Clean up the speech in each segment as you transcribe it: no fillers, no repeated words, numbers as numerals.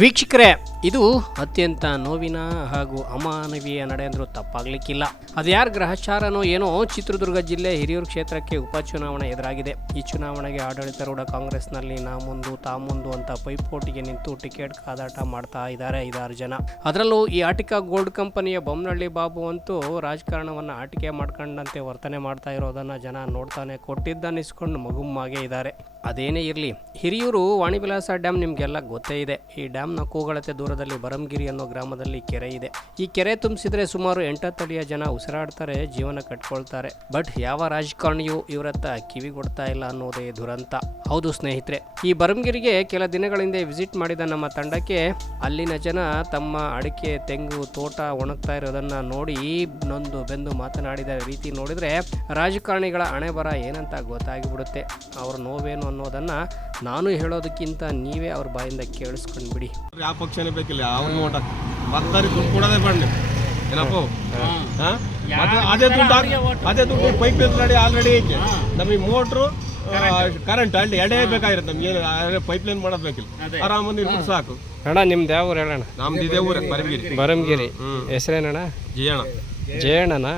ವೀಕ್ಷಕರೇ, ಇದು ಅತ್ಯಂತ ನೋವಿನ ಹಾಗೂ ಅಮಾನವೀಯ ನಡೆ ಅಂದರೂ ತಪ್ಪಾಗಲಿಕ್ಕಿಲ್ಲ. ಅದು ಯಾರ ಗ್ರಹಚಾರನೋ ಏನೋ, ಚಿತ್ರದುರ್ಗ ಜಿಲ್ಲೆ ಹಿರಿಯೂರು ಕ್ಷೇತ್ರಕ್ಕೆ ಉಪಚುನಾವಣೆ ಎದುರಾಗಿದೆ. ಈ ಚುನಾವಣೆಗೆ ಆಡಳಿತಾರೂಢ ಕಾಂಗ್ರೆಸ್ನಲ್ಲಿ ನಾ ಮುಂದು ತಾ ಮುಂದು ಅಂತ ಪೈಪೋಟಿಗೆ ನಿಂತು ಟಿಕೆಟ್ ಕಾದಾಟ ಮಾಡ್ತಾ ಇದ್ದಾರೆ 5-6 ಜನ. ಅದರಲ್ಲೂ ಈ ಆಟಿಕಾ ಗೋಲ್ಡ್ ಕಂಪನಿಯ ಬೊಮ್ಮನಹಳ್ಳಿ ಬಾಬು ಅಂತೂ ರಾಜಕಾರಣವನ್ನು ಆಟಿಕೆ ಮಾಡ್ಕೊಂಡಂತೆ ವರ್ತನೆ ಮಾಡ್ತಾ ಇರೋದನ್ನು ಜನ ನೋಡ್ತಾನೆ ಕೊಟ್ಟಿದ್ದನ್ನಿಸ್ಕೊಂಡು ಮಗುಮ್ಮಾಗೆ ಇದ್ದಾರೆ. ಅದೇನೇ ಇರಲಿ, ಹಿರಿಯೂರು ವಾಣಿವಿಲಾಸ ಡ್ಯಾಮ್ ನಿಮಗೆಲ್ಲ ಗೊತ್ತೇ ಇದೆ. ಈ ಡ್ಯಾಮ್ನ ಕೂಗಳತೆ ದೂರದಲ್ಲಿ ಬರಂಗಿರಿ ಅನ್ನೋ ಗ್ರಾಮದಲ್ಲಿ ಕೆರೆ ಇದೆ. ಈ ಕೆರೆ ತುಂಬಿಸಿದ್ರೆ ಸುಮಾರು 8 ಅಡಿಯ ಜನ ಉಸಿರಾಡ್ತಾರೆ, ಜೀವನ ಕಟ್ಕೊಳ್ತಾರೆ. ಬಟ್ ಯಾವ ರಾಜಕಾರಣಿಯೂ ಇವರತ್ತ ಕಿವಿಗೊಡ್ತಾ ಇಲ್ಲ ಅನ್ನೋದೇ ದುರಂತ. ಹೌದು ಸ್ನೇಹಿತರೆ, ಈ ಬರಂಗಿರಿಗೆ ಕೆಲ ದಿನಗಳ ಹಿಂದೆ ವಿಸಿಟ್ ಮಾಡಿದ ನಮ್ಮ ತಂಡಕ್ಕೆ ಅಲ್ಲಿನ ಜನ ತಮ್ಮ ಅಡಿಕೆ ತೆಂಗು ತೋಟ ಒಣಗ್ತಾ ಇರೋದನ್ನ ನೋಡಿ ನೊಂದು ಬೆಂದು ಮಾತನಾಡಿದ ರೀತಿ ನೋಡಿದ್ರೆ ರಾಜಕಾರಣಿಗಳ ಹಣೆ ಬರ ಏನಂತ ಗೊತ್ತಾಗಿಬಿಡುತ್ತೆ. ಅವ್ರ ನೋವೇನು ಅನ್ನೋದನ್ನ ನಾನು ಹೇಳೋದಕ್ಕಿಂತ ನೀವೇ ಅವ್ರ ಬಾಯಿಂದ ಕೇಳಿಸ್ಕೊಂಡು ಬಿಡಿ. ಯಾವ ಪಕ್ಷನೇ ಬೇಕಿಲ್ಲ, ಅವ್ರಿಗೆ ಓಟ ಬರ್ತಾರೆ, ದುಡ್ಡು ಕೊಡೋದೇ ಬನ್ನಿ ಏನಪ್ಪ. ಅದೇ ದುಡ್ಡು ಪೈಪ್ ರೆಡಿ ಆಲ್ರೆಡಿ ಐತೆ. ನಮಗೆ ಮೋಟ್ರು ಕರೆಂಟ್ ಅಲ್ಲಿ ಎಡೆ ಬೇಕಾಗಿರುತ್ತೆ. ನಮ್ಗೆ ಏನು ಪೈಪ್ ಲೈನ್ ಮಾಡೋದು ಬೇಕಿಲ್ಲ, ಆರಾಮಂದು ಇರ್ಬಿಟ್ಟು ಸಾಕು. ಅಣ್ಣ ನಿಮ್ದು ಯಾವ ಊರು ಹೇಳೋಣ? ನಮ್ದು ಇದೇ ಊರ ಬರಂಗಿರಿ. ಹೆಸರೇನಣ್ಣ? ಜಯಣ್ಣನ.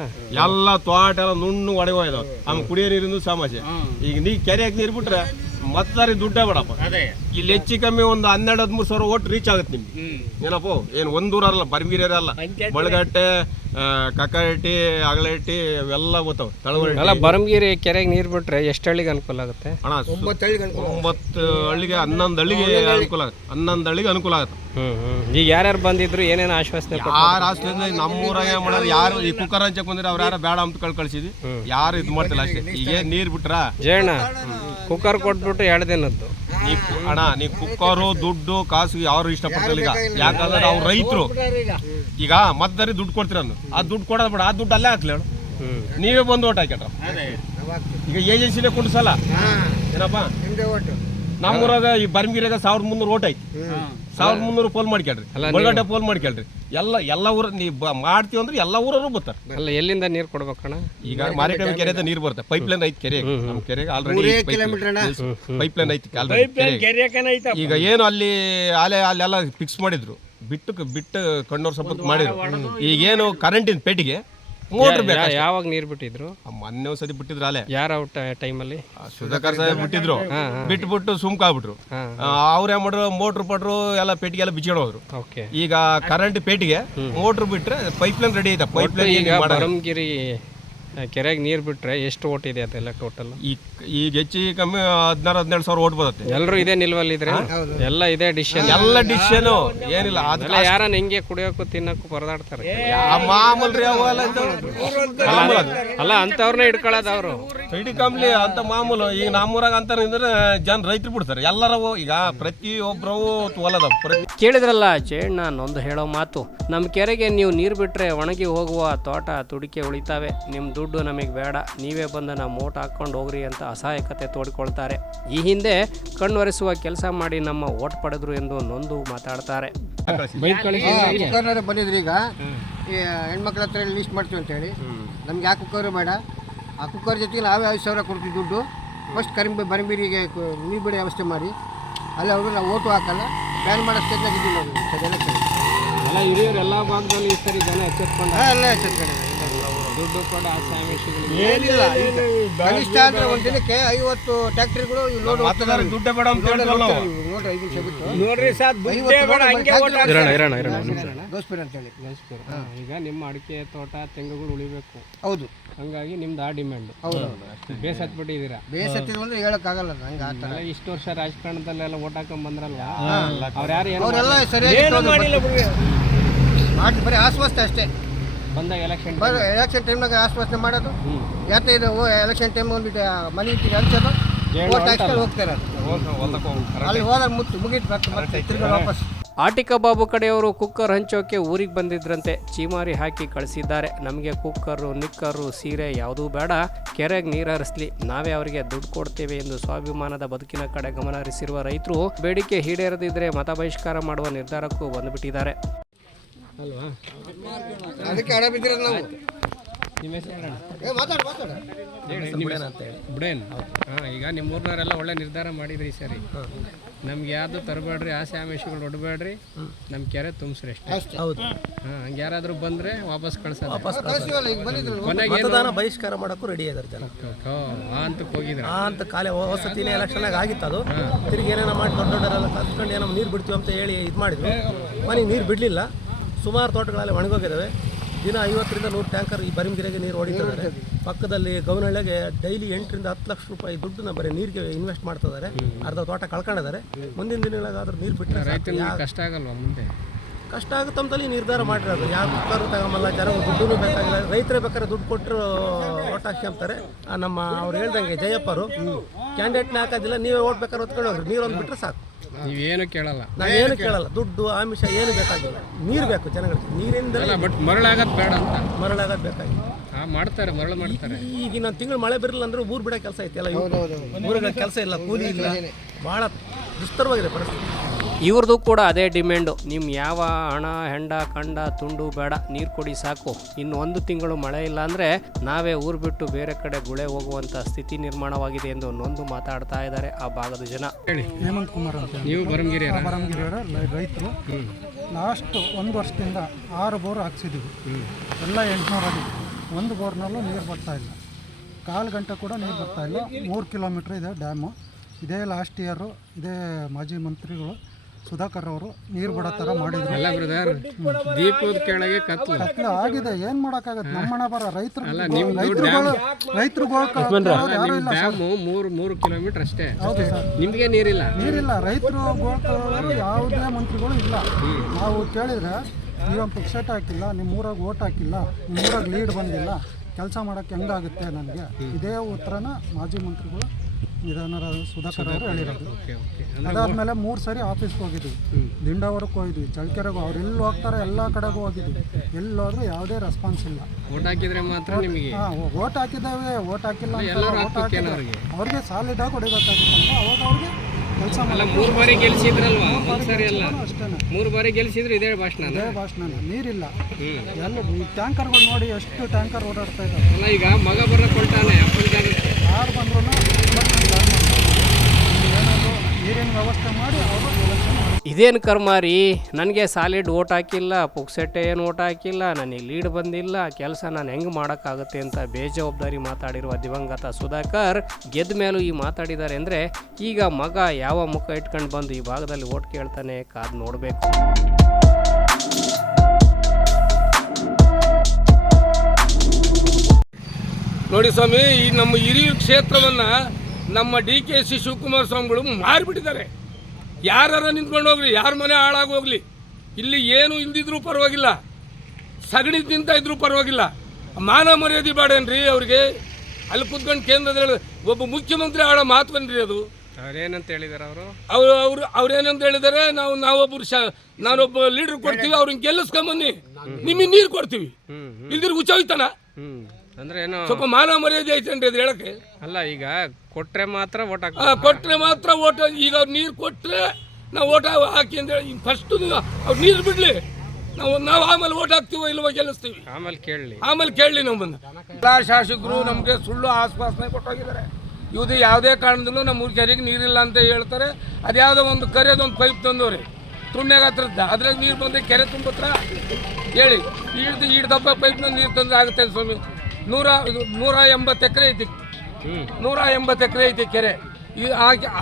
ಎಲ್ಲ ತೋಟ ಎಲ್ಲ ನುಣ್ಣು ಒಡೆವ ಇದಾವೆ. ಆಮೇಲೆ ಕುಡಿಯೋ ನೀರಿಂದು ಸಮಸ್ಯೆ. ಈಗ ನೀ ಕೆರೆಯಾಗ ನೀರು ಬಿಟ್ರೆ ಮತ್ತಾರಿ ದುಡ್ಡೇ ಬೇಡಪ್ಪ. ಇಲ್ಲಿ ಹೆಚ್ಚು ಕಮ್ಮಿ ಒಂದು 12-13 ಸಾವಿರ ಓಟ್ ರೀಚ್ ಆಗುತ್ತೆ ನಿಮ್ಗೆ. ಏನಪ್ಪ ಏನು ಒಂದೂರಲ್ಲ, ಬರಂಗಿರಿಯರಲ್ಲ, ಬಳಗಟ್ಟೆ, ಕಕ್ಕಹಟ್ಟಿ, ಅಗಳಹಟ್ಟಿ ಇವೆಲ್ಲ ಗೊತ್ತಾವ. ತಳವಳ್ಳಿ ಬರಂಗಿರಿ ಕೆರೆಗೆ ನೀರು ಬಿಟ್ರೆ ಎಷ್ಟು ಹಳ್ಳಿಗೆ ಅನುಕೂಲ ಆಗುತ್ತೆ ಅಣ್ಣ? 9 ಹಳ್ಳಿಗೆ 11 ಹಳ್ಳಿಗೆ ಅನುಕೂಲ ಆಗುತ್ತೆ. 11 ಹಳ್ಳಿಗೆ ಅನುಕೂಲ ಆಗುತ್ತೆ. ಈಗ ಯಾರ್ಯಾರು ಬಂದಿದ್ರು, ಏನೇನು ಆಶ್ವಾಸನೆ? ಯಾರು ಆಶ್ವಾಸನೆ ನಮ್ಮೂರಾಗ ಮಾಡೋದು ಯಾರು ಈ ಕುಕ್ಕರ್ ಹಂಚಕ್ ಬಂದ್ರೆ ಅವ್ರು ಯಾರು ಬೇಡ ಅಂತ ಕಳ್ಸಿದ್ವಿ. ಯಾರು ಇದು ಮಾಡ್ತಿಲ್ಲ ಅಷ್ಟೇ. ಈಗ ನೀರ್ ಬಿಟ್ರ ಜಯಣ್ಣ ಕುಕ್ಕರ್ ಕೊಟ್ಬಿಟ್ಟು 2 ದಿನದ್ದು ಅಣ್ಣ, ನೀ ಕುಕ್ಕರು ದುಡ್ಡು ಕಾಸು ಯಾರು ಇಷ್ಟಪಡ್ತಿಲ್ಲ. ಈಗ ಯಾಕಂದ್ರೆ ಅವ್ರು ರೈತರು. ಈಗ ಮತ್ತರಿ ದುಡ್ಡು ಕೊಡ್ತೀರ, ಆ ದುಡ್ಡು ಕೊಡೋದು ಬೇಡ, ಆ ದುಡ್ಡು ಅಲ್ಲೇ ಹಾಕ್ಲಿ ಹೇಳು. ನೀವೇ ಬಂದು ಓಟ್ ಹಾಕ್ಯಾರ. ಈಗ ಏಜೆನ್ಸಿನೇ ಕುಂಡ್ಸಲ್ಲ ಏನಪ್ಪಾ. ನಮ್ಮೂರಾಗ ಈ ಬರಂಗಿರಿಯಾಗ 1300 ಓಟ್ ಐತಿ. 1300 ಪೋಲ್ ಮಾಡ್ಕೊಳ್ರಿ, ಒಳಗಡೆ ಪೋಲ್ ಮಾಡ್ಕೊಳ್ರಿ. ಎಲ್ಲ ಊರ ನೀ ಮಾಡ್ತೀವಿ ಅಂದ್ರೆ ಎಲ್ಲ ಊರವರು ಬರ್ತಾರೆ. ಅಲ್ಲ, ಎಲ್ಲಿಂದ ನೀರು ಕೊಡ್ಬೇಕಣ್ಣ? ಈಗ ಮಾರಿಕಮ್ಮಿ ಕೆರೆಯಿಂದ ನೀರು ಬರುತ್ತೆ. ಪೈಪ್ ಲೈನ್ ಐತಿ ಕೆರೆ. ನಮ್ಮ ಕೆರೆಗೆ ಆಲ್ರೆಡಿ ಪೈಪ್ ಲೈನ್ ಐತಿ. ಈಗ ಏನು ಅಲ್ಲಿ ಅಲ್ಲೆಲ್ಲ ಫಿಕ್ಸ್ ಮಾಡಿದ್ರು, ಬಿಟ್ಟು ಕಣ್ಣೂರ್ ಸಪೋರ್ಟ್ ಮಾಡಿದ್ರು. ಈಗೇನು ಕರೆಂಟಿನ ಪೇಟಿಗೆ ಮೋಟರ್ ಬೇಕು. ಯಾವಾಗ ನೀರು ಬಿಟ್ಟಿದ್ರು? ಮೊನ್ನೆ ಒಂದ್ಸತಿ ಬಿಟ್ಟಿದ್ರು. ಅಲ್ಲೇ ಯಾರ ಟೈಮಲ್ಲಿ ಸುಧಾಕರ್ ಸಾಹೇಬ್ ಬಿಟ್ಟಿದ್ರು. ಬಿಟ್ಬಿಟ್ಟು ಸುಮ್ಕಾಗ್ಬಿಟ್ರು. ಅವ್ರ ಏನ್ ಮಾಡ್ರು, ಮೋಟ್ರ್ ಪಟ್ರು ಎಲ್ಲ ಪೇಟಿಗೆ ಎಲ್ಲ ಬಿಚ್ಚಿಡ್ ಹೋದ್ರು. ಈಗ ಕರೆಂಟ್ ಪೇಟಿಗೆ ಮೋಟ್ರ್ ಬಿಟ್ರೆ ಪೈಪ್ ಲೈನ್ ರೆಡಿ ಐತೆ. ಪೈಪ್ ಲೈನ್ ಬರಂಗಿರಿ ಕೆರೆಗೆ ನೀರು ಬಿಟ್ರೆ ಎಷ್ಟು ಓಟ್ ಇದೆ ಅದೆಲ್ಲ ಟೋಟಲ್? ಈಗ ಹೆಚ್ಚು ಕಮ್ಮಿ 16-17 ಸಾವಿರ ಓಟ್ ಬರುತ್ತೆ. ಎಲ್ಲರೂ ಇದೇ ನಿಲ್ವಲ್ಲಿ ಇದ್ರೆ ಎಲ್ಲ ಇದೇ ಡಿಸಿಷನ್. ಎಲ್ಲ ಡಿಸಿಷನ್ ಏನಿಲ್ಲ. ಅದೆಲ್ಲ ಯಾರನ್ನ ಹಿಂಗೆ ಕುಡಿಯೋಕ್ಕೂ ತಿನ್ನಕ್ಕೂ ಪರದಾಡ್ತಾರೆ. ಮಾಮೂಲ್ರಿ ಅಲ್ಲ, ಅಂತವ್ರನ್ನ ಹಿಡ್ಕೊಳ್ಳೋದು ಅವರು ಹಿಡಿಕಂಬ್ಲಿ ಅಂತ ಮಾಮೂಲು. ಈಗ ನಮ್ಮೂರಾಗ ಅಂತ ಜನ ರೈತರು ಬಿಡ್ತಾರೆ ಎಲ್ಲರೂ. ಈಗ ಪ್ರತಿಯೊಬ್ಬರು ಹೊಲದ ಕೇಳಿದ್ರಲ್ಲ ಜಯಣ್ಣ ನೊಂದು ಹೇಳೋ ಮಾತು. ನಮ್ಮ ಕೆರೆಗೆ ನೀವು ನೀರು ಬಿಟ್ರೆ ಒಣಗಿ ಹೋಗುವ ತೋಟ ತುಡಿಕೆ ಉಳಿತಾವೆ. ನಿಮ್ಮ ದುಡ್ಡು ನಮಗೆ ಬೇಡ, ನೀವೇ ಬಂದು ನಮ್ಮ ಓಟ್ ಹಾಕ್ಕೊಂಡು ಹೋಗ್ರಿ ಅಂತ ಅಸಹಾಯಕತೆ ತೋಡಿಕೊಳ್ತಾರೆ. ಈ ಹಿಂದೆ ಕಣ್ಣೊರೆಸುವ ಕೆಲಸ ಮಾಡಿ ನಮ್ಮ ಓಟ್ ಪಡೆದ್ರು ಎಂದು ನೊಂದು ಮಾತಾಡ್ತಾರೆ. ಬಂದಿದ್ರಿ ಈಗ ಹೆಣ್ಮಕ್ಳ ಹತ್ರ ಲಿಸ್ಟ್ ಮಾಡ್ತೀವಿ ಅಂತ ಹೇಳಿ. ನಮ್ಗೆ ಯಾಕೆ ಕುಕ್ಕರ್ ಬೇಡ, ಆ ಕುಕ್ಕರ್ ಜೊತೆಗೆ ನಾವೇ 5 ಸಾವಿರ ಕೊಡ್ತೀವಿ ದುಡ್ಡು. ಫಸ್ಟ್ ಬರಂಗಿರಿಗೆ ನೀರು ಬಿಡೋ ವ್ಯವಸ್ಥೆ ಮಾಡಿ. ಅಲ್ಲೇ ಅವರು ನಾವು ಓಟು ಹಾಕಲ್ಲ, ಬ್ಯಾನ್ ಮಾಡೋ ಸ್ಟೇಜ್ನಾಗಿದ್ದೀವಿ ನಾವು. ಎಲ್ಲ ಹಿರಿಯರು ಎಲ್ಲ ಭಾಗದಲ್ಲಿ ಈ ಸರಿ ಜನ ಎಚ್ಚೆತ್ಕೊಂಡು ಎಲ್ಲ ಎಚ್ಚೆತ್ಕೊಂಡು ದುಡ್ಡು ಕೂಡ ಏನಿಲ್ಲ. ಕನಿಷ್ಠ ಅಂದ್ರೆ ಒಂದು ದಿನಕ್ಕೆ 50 ಟ್ಯಾಕ್ಟ್ರಿಗಳು ಲೋಡ್ ದುಡ್ಡೇ ಬೇಡ ಅಂತ ನೋಡ್ರಿ. 5 ನಿಮಿಷ ಬಿಟ್ಟು ನೋಡ್ರಿ ಸರ್, ಈಗ ನಿಮ್ಮ ಅಡಿಕೆ ತೋಟ ತೆಂಗುಗಳು ಉಳಿಬೇಕು. ಹೌದು, ಹಂಗಾಗಿ ನಿಮ್ದು ಆ ಡಿಮ್ಯಾಂಡ್. ಬೇಸತ್ಬಿಟ್ಟಿದ್ದೀರಾ? ಬೇಸತ್ತಿದ್ರು ಅಂದ್ರೆ ಹೇಳಕ್ಕಾಗಲ್ಲ. ಹಂಗೆ ಆ ಥರ ಇಷ್ಟು ವರ್ಷ ರಾಜಕಾರಣದಲ್ಲೆಲ್ಲ ಓಟ್ ಹಾಕೊಂಡ್ ಬಂದ್ರಲ್ವಾ, ಅವರೆಲ್ಲ ಸರಿಯಾಗಿ ಮಾಡಿ ಬರೀ ಆಶ್ವಾಸನೆ ಅಷ್ಟೇ. ಬಂದಾಗ ಎಲೆಕ್ಷನ್ ಟೈಮ್ನಾಗ ಆಶ್ವಾಸನೆ ಮಾಡೋದು. ಯಾಕೆ ಇದು ಎಲೆಕ್ಷನ್ ಟೈಮ್ ಒಂದಿಟ್ಟು ಮನೆ ಇಟ್ಟಿಗೆ ಹಂಚೋದು, ಓಟ್ ಹಾಕ್ಕೊಂಡು ಹೋಗ್ತಾರೆ. ಅಲ್ಲಿ ಹೋದಾಗ ಮುಗೀತು, ತಿರ್ಗಿ ವಾಪಸ್. ಆಟಿಕಾ ಬಾಬು ಕಡೆಯವರು ಕುಕ್ಕರ್ ಹಂಚೋಕೆ ಊರಿಗೆ ಬಂದಿದ್ರಂತೆ. ಚೀಮಾರಿ ಹಾಕಿ ಕಳಿಸಿದ್ದಾರೆ. ನಮಗೆ ಕುಕ್ಕರು ನಿಕ್ಕರು ಸೀರೆ ಯಾವುದೂ ಬೇಡ, ಕೆರೆಗೆ ನೀರು ಹರಿಸ್ಲಿ, ನಾವೇ ಅವರಿಗೆ ದುಡ್ಡು ಕೊಡ್ತೇವೆ ಎಂದು ಸ್ವಾಭಿಮಾನದ ಬದುಕಿನ ಕಡೆ ಗಮನ ಹರಿಸಿರುವ ರೈತರು ಬೇಡಿಕೆ ಈಡೇರದಿದ್ದರೆ ಮತ ಬಹಿಷ್ಕಾರ ಮಾಡುವ ನಿರ್ಧಾರಕ್ಕೂ ಬಂದುಬಿಟ್ಟಿದ್ದಾರೆ. ಅದಕ್ಕೆ ಹಣ ಬಿದ್ದಿರೋದು ನಾವು. ನಿಮ್ಮ ಹೆಸರು ಹೇಳೋಣ. ಮಾತಾಡ ಬುಡೇನ್. ಹಾಂ, ಈಗ ನಿಮ್ಮ ಊರಿನವರೆಲ್ಲ ಒಳ್ಳೆ ನಿರ್ಧಾರ ಮಾಡಿದ್ರಿ ಈ ಸರಿ. ನಮ್ಗೆ ಯಾವುದು ತರಬೇಡ್ರಿ, ಆಸೆ ಆಮಿಷಗಳು ಹೊಡಬೇಡ್ರಿ, ನಮ್ಮ ಕೆರೆ ತುಂಬಿಸ್ರಿ ಅಷ್ಟೇ. ಹೌದು. ಹಾಂ, ಹಂಗೆ ಯಾರಾದರೂ ಬಂದರೆ ವಾಪಸ್ ಕಳ್ಸೋದು. ಬಂದಿದ್ರು ಮತದಾನ ಬಹಿಷ್ಕಾರ ಮಾಡೋಕ್ಕೂ ರೆಡಿ ಇದ್ದಾರೆ ಜನ. ಅಂತಕ್ಕೆ ಹೋಗಿದ್ರೆ ಅಂತ ಕಾಲೇ ವಸತಿನೇ ಎಲೆಕ್ಷನ್ನಾಗ ಆಗಿತ್ತು. ಅದು ತಿರುಗಿ ಏನೇನೋ ಮಾಡಿ ದೊಡ್ಡವರೆಲ್ಲ ಕಲ್ತ್ಕೊಂಡು ಏನೋ ನೀರು ಬಿಡ್ತೀವಿ ಅಂತ ಹೇಳಿ ಇದು ಮಾಡಿದ್ರು. ಮನೆಗೆ ನೀರು ಬಿಡಲಿಲ್ಲ. ಸುಮಾರು ತೋಟಗಳಲ್ಲಿ ಒಣಗೋಗಿದ್ದಾವೆ. ದಿನ 50ರಿಂದ 100 ಟ್ಯಾಂಕರ್ ಈ ಬರಿಮಗಿರೆಗೆ ನೀರು ಹೊಡಿತಿದ್ದಾರೆ. ಪಕ್ಕದಲ್ಲಿ ಗೌನಹಳ್ಳಿಗೆ ಡೈಲಿ 8ರಿಂದ 10 ಲಕ್ಷ ರೂಪಾಯಿ ದುಡ್ಡನ್ನ ಬರೀ ನೀರಿಗೆ ಇನ್ವೆಸ್ಟ್ ಮಾಡ್ತಿದ್ದಾರೆ. ಅರ್ಧ ತೋಟ ಕಳ್ಕೊಂಡಿದ್ದಾರೆ. ಮುಂದಿನ ದಿನಗಳಾದ್ರೂ ನೀರು ಬಿಟ್ಟರೆ ರೈತನಿಗೆ ಕಷ್ಟ ಆಗಲ್ವಾ ಮುಂದೆ? ಕಷ್ಟ ಆಗುತ್ತಂತಲೇ ನಿರ್ಧಾರ ಮಾಡಿರೋದು. ಯಾವ ಕುಕ್ಕರು ತಗೊಂಬಲ್ಲ, ಜನ ದುಡ್ಡು ಬೇಕಾಗಿಲ್ಲ. ರೈತರೇ ಬೇಕಾದ್ರೆ ದುಡ್ಡು ಕೊಟ್ಟರು ಓಟ್ ಹಾಕ್ಸ್ಕೊಂತಾರೆ. ನಮ್ಮ ಅವ್ರು ಹೇಳ್ದಂಗೆ ಜಯಪ್ಪರು ಕ್ಯಾಂಡಿಡೇಟ್ನೇ ಹಾಕೋದಿಲ್ಲ, ನೀವೇ ಓಟ್ ಬೇಕಾದ್ರೆ ಹೊತ್ಕೊಂಡು ಹೋಗ್ರಿ, ನೀರೊಂದು ಬಿಟ್ಟರೆ ಸಾಕು. ನೀವೇನು ಕೇಳಲ್ಲ, ನಾವೇನು ಕೇಳಲ್ಲ. ದುಡ್ಡು ಆಮಿಷ ಏನು ಬೇಕಾಗಿಲ್ಲ, ನೀರು ಬೇಕು ಜನಗಳಿಗೆ. ನೀರಿಂದ ಬಟ್ ಮರಳಾಗದು ಬೇಡ ಅಂತ. ಮರಳಾಗೋದು ಬೇಕಾಗಿಲ್ಲ. ಮಾಡ್ತಾರೆ, ಮರಳು ಮಾಡ್ತಾರೆ. ಈಗ ಇನ್ನೊಂದು ತಿಂಗಳು ಮಳೆ ಬರಲಿಲ್ಲ ಅಂದ್ರೆ ಊರು ಬಿಡೋ ಕೆಲಸ ಐತಿ ಎಲ್ಲ. ಊರುಗಳ ಕೆಲಸ ಇಲ್ಲ, ಕೂಲಿ ಇಲ್ಲ, ಭಾಳ ದುಸ್ತರವಾಗಿದೆ ಪರಿಸ್ಥಿತಿ. ಇವ್ರದ್ದು ಕೂಡ ಅದೇ ಡಿಮ್ಯಾಂಡು. ನಿಮ್ಮ ಯಾವ ಹಣ ಹೆಂಡ ಕಂಡ ತುಂಡು ಬೇಡ, ನೀರು ಕೊಡಿ ಸಾಕು. ಇನ್ನು 1 ತಿಂಗಳು ಮಳೆ ಇಲ್ಲ ಅಂದರೆ ನಾವೇ ಊರು ಬಿಟ್ಟು ಬೇರೆ ಕಡೆ ಗುಳೆ ಹೋಗುವಂಥ ಸ್ಥಿತಿ ನಿರ್ಮಾಣವಾಗಿದೆ ಎಂದು ನೊಂದು ಮಾತಾಡ್ತಾ ಇದ್ದಾರೆ ಆ ಭಾಗದ ಜನ. ಹೇಳಿ. ಹೇಮಂತ್ ಕುಮಾರ್ ಅಂತ ನೀವು ಬರಂಗಿರಿಯವರ ರೈತರು. ಲಾಸ್ಟ್ 1 ವರ್ಷದಿಂದ 6 ಬೋರ್ ಹಾಕ್ಸಿದ್ದೀವಿ. ಎಲ್ಲ 800 ಅಡಿ. 1 ಬೋರ್ನಲ್ಲೂ ನೀರು ಬರ್ತಾ ಇಲ್ಲ. 1/4 ಗಂಟೆ ಕೂಡ ನೀರು ಬರ್ತಾ ಇಲ್ಲ. 3 ಕಿಲೋಮೀಟ್ರ್ ಇದೆ ಡ್ಯಾಮು. ಇದೇ ಲಾಸ್ಟ್ ಇಯರು ಇದೇ ಮಾಜಿ ಮಂತ್ರಿಗಳು ಸುಧಾಕರ್ ಅವರು ನೀರು ಬಿಡೋ ಥರ ಮಾಡಿದ್ರು. ಅಲ್ಲ ಬ್ರದರ್, ದೀಪದ ಕೆಳಗೆ ಕತ್ಲು ಆಗಿದೆ. ಏನು ಮಾಡೋಕ್ಕಾಗತ್ತೆ? ನಮ್ಮನೆ ಬರ ರೈತರು ಡ್ಯಾಮು 3 ಕಿಲೋಮೀಟರ್ ಅಷ್ಟೇ. ಹೌದು ಸರ್. ನಿಮಗೆ ನೀರಿಲ್ಲ. ರೈತರು ಯಾವುದೇ ಮಂತ್ರಿಗಳು ಇಲ್ಲ. ನಾವು ಕೇಳಿದ್ರೆ ನೀವೊಂದು ಪುಕ್ಸೆಟ್ ಹಾಕಿಲ್ಲ, ನಿಮ್ಮ ಊರಾಗ ಓಟ್ ಹಾಕಿಲ್ಲ, ನಿಮ್ಮ ಊರಾಗ ಲೀಡ್ ಬಂದಿಲ್ಲ, ಕೆಲಸ ಮಾಡೋಕ್ಕೆ ಹೆಂಗಾಗುತ್ತೆ ನನಗೆ? ಇದೇ ಉತ್ತರನ ಮಾಜಿ ಮಂತ್ರಿಗಳು ನಿಧನರಾದ ಸುಧಾಕರ್ ಅವರು ಹೇಳಿರೋದು. ಅದಾದಮೇಲೆ 3 ಸರಿ ಆಫೀಸ್ಗೆ ಹೋಗಿದ್ವಿ. ದಿಂಡಾವರಕ್ಕೆ ಹೋಗಿದ್ವಿ, ಚಳ್ಳಕೆರೆಗೂ. ಅವ್ರು ಎಲ್ಲಿ ಹೋಗ್ತಾರೆ ಎಲ್ಲ ಕಡೆಗೂ ಹೋಗಿದ್ವಿ. ಎಲ್ಲೋದ್ರೂ ಯಾವುದೇ ರೆಸ್ಪಾನ್ಸ್ ಇಲ್ಲ. ಓಟ್ ಹಾಕಿದ್ರೆ ಮಾತ್ರ ನಿಮಗೆ. ಓಟ್ ಹಾಕಿದ್ದೇವೆ, ಓಟ್ ಹಾಕಿಲ್ಲ ಅವ್ರಿಗೆ ಸಾಲಿಡ್ ಆಗಿ ಹೊಡಿಬೇಕಾಗಿತ್ತು. ಅವಾಗ ಅವ್ರಿಗೆ ಕೆಲಸ ಅಲ್ಲ, 3 ಬಾರಿ ಗೆಲ್ಸಿದ್ರಲ್ವಾ? ಒಂದ್ಸರಿ ಅಲ್ಲ, ಅಷ್ಟೇ. 3 ಬಾರಿ ಗೆಲ್ಸಿದ್ರು ಇದೇ ಭಾಷಣ. ನೀರಿಲ್ಲ. ಎಲ್ಲ ಈ ಟ್ಯಾಂಕರ್ಗಳು ನೋಡಿ ಎಷ್ಟು ಟ್ಯಾಂಕರ್ ಓಡಾಡ್ತಾ ಇದ್ದಾರೆ. ಅಲ್ಲ, ಈಗ ಮಗ ಬರ ಕೊಳ್ತಾನೆ ಯಾರು ಬಂದ್ರು ಏನಾದರೂ ನೀರಿನ ವ್ಯವಸ್ಥೆ ಮಾಡಿ ಅವರು ಎಲೆಕ್ಷನ್ ಮಾಡಿ. ಇದೇನು ಕರ್ಮ ರೀ, ನನಗೆ ಸಾಲಿಡ್ ಓಟ್ ಹಾಕಿಲ್ಲ, ಪುಕ್ಸೆಟ್ಟೆ ಏನು ಓಟ್ ಹಾಕಿಲ್ಲ, ನನಗೆ ಲೀಡ್ ಬಂದಿಲ್ಲ, ಕೆಲಸ ನಾನು ಹೆಂಗೆ ಮಾಡೋಕ್ಕಾಗುತ್ತೆ ಅಂತ ಬೇಜವಾಬ್ದಾರಿ ಮಾತಾಡಿರುವ ದಿವಂಗತ ಸುಧಾಕರ್ ಗೆದ್ದ ಮೇಲೂ ಈ ಮಾತಾಡಿದ್ದಾರೆ ಅಂದರೆ ಈಗ ಮಗ ಯಾವ ಮುಖ ಇಟ್ಕೊಂಡು ಬಂದು ಈ ಭಾಗದಲ್ಲಿ ಓಟ್ ಕೇಳ್ತಾನೆ, ಕಾದು ನೋಡಬೇಕು. ನೋಡಿ ಸ್ವಾಮಿ, ಈ ನಮ್ಮ ಹಿರಿಯೂರು ಕ್ಷೇತ್ರವನ್ನು ನಮ್ಮ DKC ಶಿವಕುಮಾರ ಸ್ವಾಮಿಗಳು ಮಾರಿಬಿಟ್ಟಿದ್ದಾರೆ. ಯಾರು ನಿಂತ್ಕೊಂಡು ಹೋಗ್ಲಿ, ಯಾರ ಮನೆ ಹಾಳಾಗೋಗ್ಲಿ, ಇಲ್ಲಿ ಏನು ಇಲ್ದಿದ್ರೂ ಪರವಾಗಿಲ್ಲ, ಸಗಣಿ ತಿಂತ ಇದ್ರೂ ಪರವಾಗಿಲ್ಲ, ಮಾನ ಮರ್ಯಾದೆ ಬೇಡೇನ್ರಿ ಅವ್ರಿಗೆ? ಅಲ್ಲಿ ಕುತ್ಕೊಂಡು ಕೇಂದ್ರದಲ್ಲಿ ಒಬ್ಬ ಮುಖ್ಯಮಂತ್ರಿ ಆಡೋ ಮಾತು ಬನ್ರಿ ಅದು. ಅವ್ರೇನಂತ ಹೇಳಿದಾರೆ ಅವ್ರೇನಂತ ಹೇಳಿದ್ದಾರೆ, ನಾವೊಬ್ಬರು ನಾನೊಬ್ಬ ಲೀಡರ್ ಕೊಡ್ತೀವಿ, ಅವ್ರನ್ನ ಗೆಲ್ಲಿಸ್ಕೊಂಬನ್ನಿ, ನಿಮಗೆ ನೀರು ಕೊಡ್ತೀವಿ, ಇಲ್ದಿರು ಹುಚ್ಚೋಯ್ತಾನ. ಅಂದ್ರೆ ಏನೋ ಸ್ವಲ್ಪ ಮಾನ ಮರ್ಯಾದೆ ಐತೇನ್ರಿ ಅದು ಹೇಳಕ್ಕೆ? ಅಲ್ಲ, ಈಗ ಕೊಟ್ರೆ ಮಾತ್ರ ಓಟ್ ಕೊಟ್ರೆ ಮಾತ್ರ ಓಟ್. ಈಗ ಅವ್ರು ನೀರು ಕೊಟ್ಟರೆ ನಾವು ಓಟ್ ಹಾಕಿ ಅಂತ ಹೇಳಿ ಫಸ್ಟ್ ಅವ್ರು ನೀರು ಬಿಡ್ಲಿ, ನಾವು ಆಮೇಲೆ ಓಟ್ ಹಾಕ್ತೀವೋ ಇಲ್ವೋ ಗೆಲ್ಲಿಸ್ತೀವಿ, ಆಮೇಲೆ ಕೇಳಲಿ. ನಾವು ಬಂದು ಎಲ್ಲ ಶಾಸಕರು ನಮಗೆ ಸುಳ್ಳು ಆಶ್ವಾಸನೆ ಕೊಟ್ಟೋಗಿದ್ದಾರೆ. ಇವುದು ಯಾವುದೇ ಕಾರಣದಲ್ಲೂ ನಮ್ಮ ಊರ ಕೆರೆಗೆ ನೀರಿಲ್ಲ ಅಂತ ಹೇಳ್ತಾರೆ. ಅದ್ಯಾವುದೋ ಒಂದು ಕರೆಯೋದೊಂದು ಪೈಪ್ ತಂದವ್ರಿ ತುಣ್ಯಾಗ ಹತ್ರದ, ಅದ್ರಾಗ ನೀರು ಬಂದರೆ ಕೆರೆ ತುಂಬತ್ರ ಹೇಳಿ ಈಡ್ದಪ್ಪ ಪೈಪ್ನ ನೀರು ತಂದ್ರೆ ಆಗುತ್ತೆ ಸ್ವಾಮಿ. 180 ಎಕರೆ ಐತಿ, 180 ಎಕರೆ ಐತಿ ಕೆರೆ.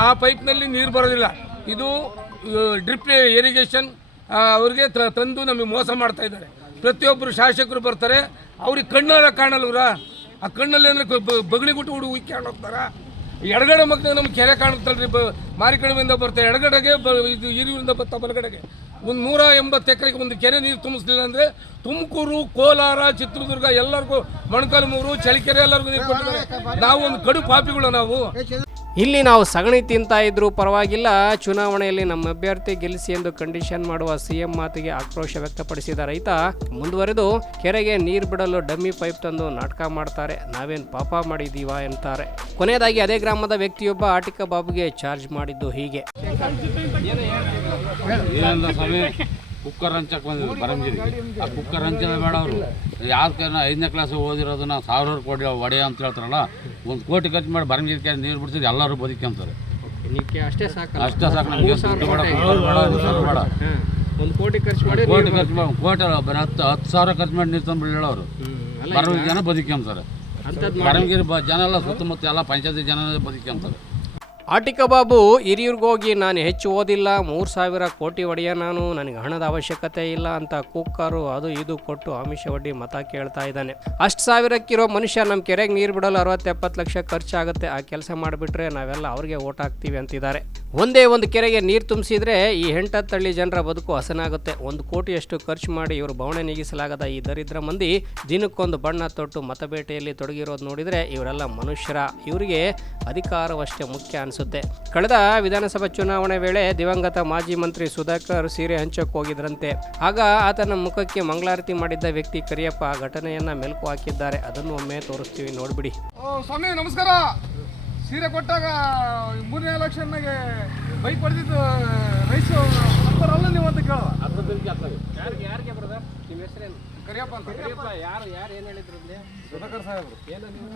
ಆ ಪೈಪ್ನಲ್ಲಿ ನೀರು ಬರೋದಿಲ್ಲ. ಇದು ಡ್ರಿಪ್ ಇರಿಗೇಷನ್ ಅವ್ರಿಗೆ ತಂದು ನಮಗೆ ಮೋಸ ಮಾಡ್ತಾ ಇದ್ದಾರೆ. ಪ್ರತಿಯೊಬ್ಬರು ಶಾಸಕರು ಬರ್ತಾರೆ, ಅವ್ರಿಗೆ ಕಣ್ಣಾರ ಕಾಣಲ್ವ್ರ, ಆ ಕಣ್ಣಲ್ಲಿ ಅಂದರೆ ಬಗಣಿ ಗುಟ್ಟು ಹುಡುಗ ಉಯ್ಕೊಂಡು ಹೋಗ್ತಾರ. ಎಡಗಡೆ ಮಕ್ಕಳು ನಮ್ಗೆ ಕೆರೆ ಕಾಣುತ್ತಲ್ರಿ, ಮಾರಿಕಣಿವೆಯಿಂದ ಬರ್ತಾರೆ ಎಡಗಡೆಗೆ, ಇದು ಹಿರಿಯೂರಿಂದ ಬರ್ತಾ ಬಲಗಡೆಗೆ. ಒಂದು 180 ಎಕರೆಗೆ ಒಂದು ಕೆರೆ ನೀರು ತುಂಬಿಸ್ಲಿಲ್ಲ ಅಂದರೆ ತುಮಕೂರು, ಕೋಲಾರ, ಚಿತ್ರದುರ್ಗ ಎಲ್ಲರಿಗೂ, ಮೊಣಕಾಲ್ಮೂರು, ಚಳ್ಳಕೆರೆ ಎಲ್ಲರಿಗೂ ನೀರು ಕೊಟ್ಟಿದ್ದಾರೆ. ನಾವು ಒಂದು ಕಡು ಪಾಪಿಗಳು ನಾವು. ಇಲ್ಲಿ ನಾವು ಸಗಣಿ ತಿಂತಾ ಇದ್ರೂ ಪರವಾಗಿಲ್ಲ, ಚುನಾವಣೆಯಲ್ಲಿ ನಮ್ಮ ಅಭ್ಯರ್ಥಿ ಗೆಲ್ಲಿಸಿ ಎಂದು ಕಂಡೀಷನ್ ಮಾಡುವ CM ಮಾತಿಗೆ ಆಕ್ರೋಶ ವ್ಯಕ್ತಪಡಿಸಿದ ರೈತ ಮುಂದುವರೆದು ಕೆರೆಗೆ ನೀರು ಬಿಡಲು ಡಮ್ಮಿ ಪೈಪ್ ತಂದು ನಾಟಕ ಮಾಡ್ತಾರೆ, ನಾವೇನು ಪಾಪ ಮಾಡಿದೀವಾ ಎಂತಾರೆ. ಕೊನೆಯದಾಗಿ ಅದೇ ಗ್ರಾಮದ ವ್ಯಕ್ತಿಯೊಬ್ಬ ಆಟಿಕ ಬಾಬುಗೆ ಚಾರ್ಜ್ ಮಾಡಿದ್ದು ಹೀಗೆ. ಕುಕ್ಕರ್ ಹಂಚಕ್ಕೆ ಬಂದಿದ್ರು ಬರಂಗಿರಿಗೆ. ಆ ಕುಕ್ಕರ್ ಹಂಚೋದೇ ಬೇಡ ಅವರು. ಯಾವ್ದಕ್ಕೆ 5ನೇ ಕ್ಲಾಸ್ ಓದಿರೋದನ್ನ 1000 ಕೋಟಿ ಒಡೆಯ ಅಂತ ಹೇಳ್ತಾರಲ್ಲ, 1 ಕೋಟಿ ಖರ್ಚು ಮಾಡಿ ಬರಂಗಿರಿಗೆ ನೀರು ಬಿಡ್ತಿದ್ದು ಎಲ್ಲರೂ ಬದುಕಂತಾರೆ. ಅಷ್ಟೇ ಸಾಕು. ಅಷ್ಟೇ ಸಾಕು ನಮಗೆ. ದುಡ್ಡು ಬೇಡ, ಕುಕ್ಕರ್ ಬೇಡ, ನೀರು ಬೇಡ. 1 ಕೋಟಿ ಖರ್ಚು ಮಾಡಿ ಕೋಟಿ ಖರ್ಚು ಮಾಡಿ ಕೋಟಿ ಅಲ್ಲ, ಬರೀ 10,000 ಖರ್ಚು ಮಾಡಿ ನೀರು ತಂದು ಹೇಳೋರು. ಬರಂಗಿರಿ ಜನ ಬದುಕಂತಾರೆ. ಬರಂಗಿರಿ ಜನ ಎಲ್ಲ ಸುತ್ತಮುತ್ತ ಎಲ್ಲ ಪಂಚಾಯತಿ ಜನ ಬದುಕಂತಾರೆ. ಆಟಿಕ ಬಾಬು ಹಿರಿಯೂರ್ಗೋಗಿ ನಾನು ಹೆಚ್ಚು ಓದಿಲ್ಲ, 3,000 ಕೋಟಿ ಒಡೆಯ ನಾನು, ನನಗೆ ಹಣದ ಅವಶ್ಯಕತೆ ಇಲ್ಲ ಅಂತ ಕುಕ್ಕರು ಅದು ಇದು ಕೊಟ್ಟು ಆಮಿಷ ಒಡ್ಡಿ ಮತ ಕೇಳ್ತಾ ಇದ್ದಾನೆ. ಅಷ್ಟು ಸಾವಿರಕ್ಕಿರೋ ಮನುಷ್ಯ ನಮ್ಮ ಕೆರೆಗೆ ನೀರು ಬಿಡಲು 60-70 ಲಕ್ಷ ಖರ್ಚಾಗುತ್ತೆ, ಆ ಕೆಲಸ ಮಾಡಿಬಿಟ್ರೆ ನಾವೆಲ್ಲ ಅವ್ರಿಗೆ ಓಟ್ ಹಾಕ್ತೀವಿ ಅಂತಿದ್ದಾರೆ. ಒಂದೇ ಒಂದು ಕೆರೆಗೆ ನೀರು ತುಂಬಿಸಿದ್ರೆ ಈ 8-10 ಹಳ್ಳಿ ಜನರ ಬದುಕು ಹಸನಾಗುತ್ತೆ. 1 ಕೋಟಿಯಷ್ಟು ಖರ್ಚು ಮಾಡಿ ಇವರು ಬವಣೆ ನೀಗಿಸಲಾಗದ ಈ ದರಿದ್ರ ಮಂದಿ ದಿನಕ್ಕೊಂದು ಬಣ್ಣ ತೊಟ್ಟು ಮತಬೇಟೆಯಲ್ಲಿ ತೊಡಗಿರೋದು ನೋಡಿದರೆ ಇವರೆಲ್ಲ ಮನುಷ್ಯರ, ಇವರಿಗೆ ಅಧಿಕಾರವಷ್ಟೇ ಮುಖ್ಯ ಅನಿಸುತ್ತೆ. ಕಳೆದ ವಿಧಾನಸಭಾ ಚುನಾವಣೆ ವೇಳೆ ದಿವಂಗತ ಮಾಜಿ ಮಂತ್ರಿ ಸುಧಾಕರ್ ಸೀರೆ ಹಂಚಕ್ಕೆ ಹೋಗಿದ್ರಂತೆ. ಆಗ ಆತನ ಮುಖಕ್ಕೆ ಮಂಗಳಾರತಿ ಮಾಡಿದ್ದ ವ್ಯಕ್ತಿ ಕರಿಯಪ್ಪ ಘಟನೆಯನ್ನ ಮೆಲುಕು ಹಾಕಿದ್ದಾರೆ. ಅದನ್ನು ಒಮ್ಮೆ ತೋರಿಸ್ತೀವಿ, ನೋಡ್ಬಿಡಿ. ಸ್ವಾಮಿ ನಮಸ್ಕಾರ. ಸೀರೆ ಕೊಟ್ಟಾಗ 3ನೇ ಎಲೆಕ್ಷನ್ನಾಗೆ ಬೈಕ್ ಪಡೆದಿದ್ದು ರೈಸ್ ಅಲ್ಲ ನೀವು ಅಂತ ಕೇಳೋ. ಯಾರಿಗೆ ಬ್ರದರ್ ನಿಮ್ಮ ಹೆಸರೇನು? ಕರಿಯಪ್ಪ ಅಂತ. ಯಾರು ಏನು ಹೇಳಿದ್ರು? ಸುಧಾಕರ್ ಸಾಹೇಬರು ಏನು ನೀವು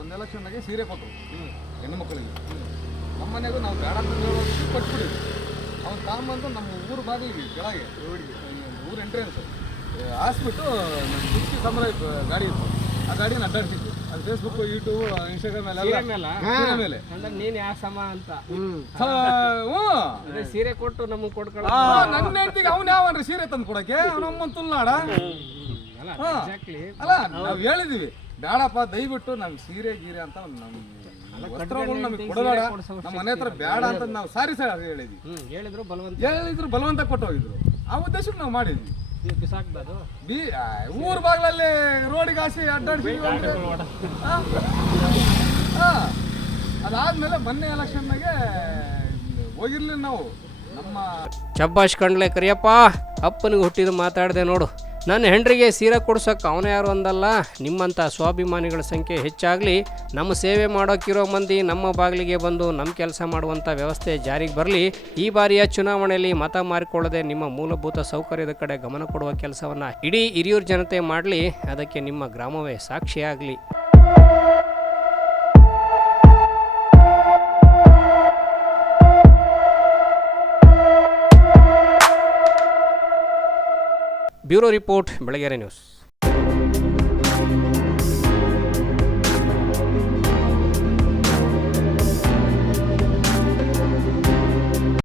ಒಂದು ಎಲೆಕ್ಷನ್ನಾಗೆ ಸೀರೆ ಕೊಟ್ಟರು ಹೆಣ್ಣು ಮಕ್ಕಳಿಗೆ. ನಮ್ಮ ಮನೆಗೂ ನಾವು ಬೇಡ ಅಂತ ಹೇಳೋದಕ್ಕೆ ಕೊಟ್ಬಿಡಿದ್ವಿ. ಅವ್ನು ತಾಂಬಂದು ನಮ್ಮ ಊರು ಬಾಗಿಲಿಗೆ ಕೆಳಗೆ ಊರು ಎಂಟ್ರೆನ್ಸ್ ಹಾಸ್ಬಿಟ್ಟು ನಮ್ಮ ಸುತ್ತಿ ಸಂಬಳ ಗಾಡಿ ಇತ್ತು. ಆ ಗಾಡಿನ ಅಡ್ಡಾಡ್ತಿತ್ತು. ಅದು ಫೇಸ್ಬುಕ್, ಯೂಟ್ಯೂಬ್, ಇನ್ಸ್ಟಾಗ್ರಾಮ್ ಮೇಲೆ ನೀನು ಯಾವ ಸಮ ಅಂತ ಸೀರೆ ಕೊಟ್ಟು ನಮಗೆ ಕೊಡ್ಕೊಳ್ಳ. ನನ್ನ ಹೆಂಡತಿಗೆ ಅವ್ನು ಯಾವನ್ರಿ ಸೀರೆ ತಂದು ಕೊಡಕ್ಕೆ? ಅವನಮ್ಮನ್ ತುಲ್ನಾಡ ಅಲ್ಲ. ನಾವು ಹೇಳಿದೀವಿ ಬೇಡಪ್ಪ, ದಯವಿಟ್ಟು ನಮ್ಗೆ ಸೀರೆ ಗೀರೆ ಅಂತ ನಮ್ಮ ವಸ್ತ್ರಗಳು ನಮಗೆ ಕೊಡಬೇಡ, ನಮ್ಮ ಮನೆ ಹತ್ರ ಬೇಡ ಅಂತ ನಾವು ಸಾರಿ ಹೇಳಿದ್ವಿ. ಹೇಳಿದ್ರು ಬಲವಂತ ಕೊಟ್ಟು ಹೋಗಿದ್ರು. ಆ ಉದ್ದೇಶಕ್ಕೆ ನಾವು ಮಾಡಿದ್ವಿ. ಊರ್ ಬಾಗ್ಲಲ್ಲಿ ರೋಡಿಗೆ ಹಾಸಿ ಅಡ್ಡಾಡಿಸಿ ಅದಾದ್ಮೇಲೆ ಮೊನ್ನೆ ಎಲೆಕ್ಷನ್ನಾಗೆ ಹೋಗಿರ್ಲಿಲ್ಲ ನಾವು. ನಮ್ಮ ಶಬ್ಬಾಷ್ ಕಂಡ್ಲೆ ಕರಿಯಪ್ಪ, ಅಪ್ಪನಿಗೆ ಹುಟ್ಟಿದ ಮಾತಾಡಿದೆ ನೋಡು. ನನ್ನ ಹೆಂಡ್ರಿಗೆ ಸೀರೆ ಕೊಡ್ಸೋಕೆ ಅವನೇ ಯಾರು ಅಂದಲ್ಲ. ನಿಮ್ಮಂಥ ಸ್ವಾಭಿಮಾನಿಗಳ ಸಂಖ್ಯೆ ಹೆಚ್ಚಾಗಲಿ, ನಮ್ಮ ಸೇವೆ ಮಾಡೋಕ್ಕಿರೋ ಮಂದಿ ನಮ್ಮ ಬಾಗಿಲಿಗೆ ಬಂದು ನಮ್ಮ ಕೆಲಸ ಮಾಡುವಂಥ ವ್ಯವಸ್ಥೆ ಜಾರಿಗೆ ಬರಲಿ. ಈ ಬಾರಿಯ ಚುನಾವಣೆಯಲ್ಲಿ ಮತ ಮಾರಿಕೊಳ್ಳದೆ ನಿಮ್ಮ ಮೂಲಭೂತ ಸೌಕರ್ಯದ ಕಡೆ ಗಮನ ಕೊಡುವ ಕೆಲಸವನ್ನು ಇಡೀ ಹಿರಿಯೂರು ಜನತೆ ಮಾಡಲಿ. ಅದಕ್ಕೆ ನಿಮ್ಮ ಗ್ರಾಮವೇ ಸಾಕ್ಷಿಯಾಗಲಿ. Bureau report, Belagere news.